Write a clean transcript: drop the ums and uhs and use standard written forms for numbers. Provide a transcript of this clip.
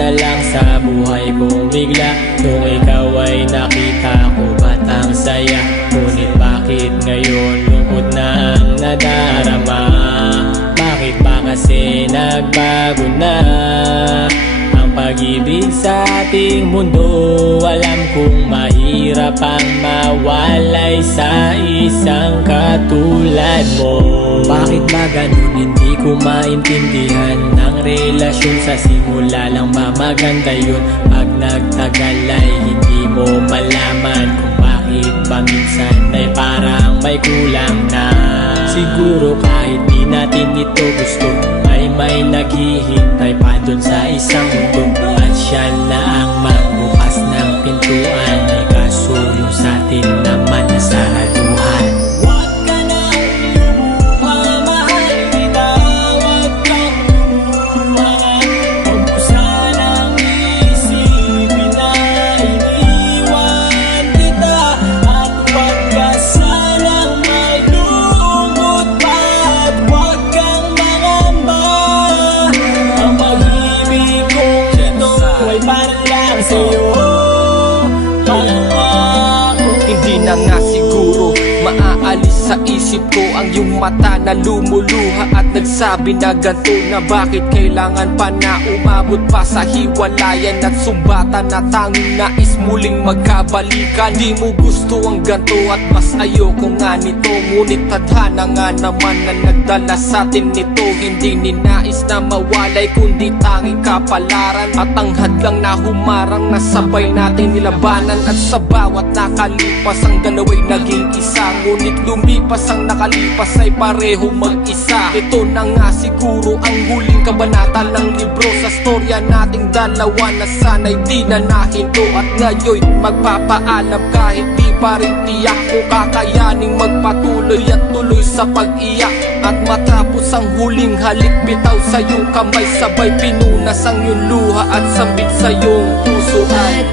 na lang sa buhay kong bigla. Nung ikaw ay nakita ko, ba't ang saya? Ngunit bakit ngayon lungkot na ang nadarama? Bakit ba kasi nagbago na ang pag-ibig sa ating mundo? Alam kong mahirap ang mawalay sa isang katulad mo. Bakit ba ganun? Hindi ko maintindihan. Ang relasyon sa simula lang ba maganda yun? Pag nagtagal ay hindi mo malaman kung bakit ba minsan ay parang may kulang na. Siguro kahit di natin ito gusto, ay may naghihintay pa dun sa isang mundo. At siya na ang magbukas ng pintuan, ay kaso yung sa atin naman nasaraduhan. Huwag ka na lumuha, mahal kita. Huwag kang lumuha, huwag mo sanang isipin na iniwan kita. At huwag ka sanang malungkot pa, at huwag kang mangamba. Ang pag-ibig kong ito ay para lang sa'yo. Hindi na nga siguro maaalis sa isip ko ang iyong mata na lumuluha at nagsabi na ganito na bakit kailangan pa na umabot pa sa hiwalayan at sumbatan na tanging nais muling magkabalikan. Di mo gusto ang ganito at mas ayoko nga nito, ngunit tadhana nga naman na nagdala sa atin nito. Hindi ninais na mawalay kundi tanging kapalaran at ang hadlang na humarang na sabay natin nilabanan. At sa bawat nakalipas ang dalawa'y naging isa, ngunit lumipas ang nakalipas ay pareho mag-isa. Ito na nga siguro ang huling kabanata ng libro sa storya nating dalawa na sana'y di na nahinto. At ngayon magpapaalam kahit di pa rin tiyak kung kakayaning magpatuloy at tuloy sa pag-iyak. At matapos ang huling halik, bitaw sa iyong kamay, sabay pinunas ang iyong luha at sambit sa iyong puso ay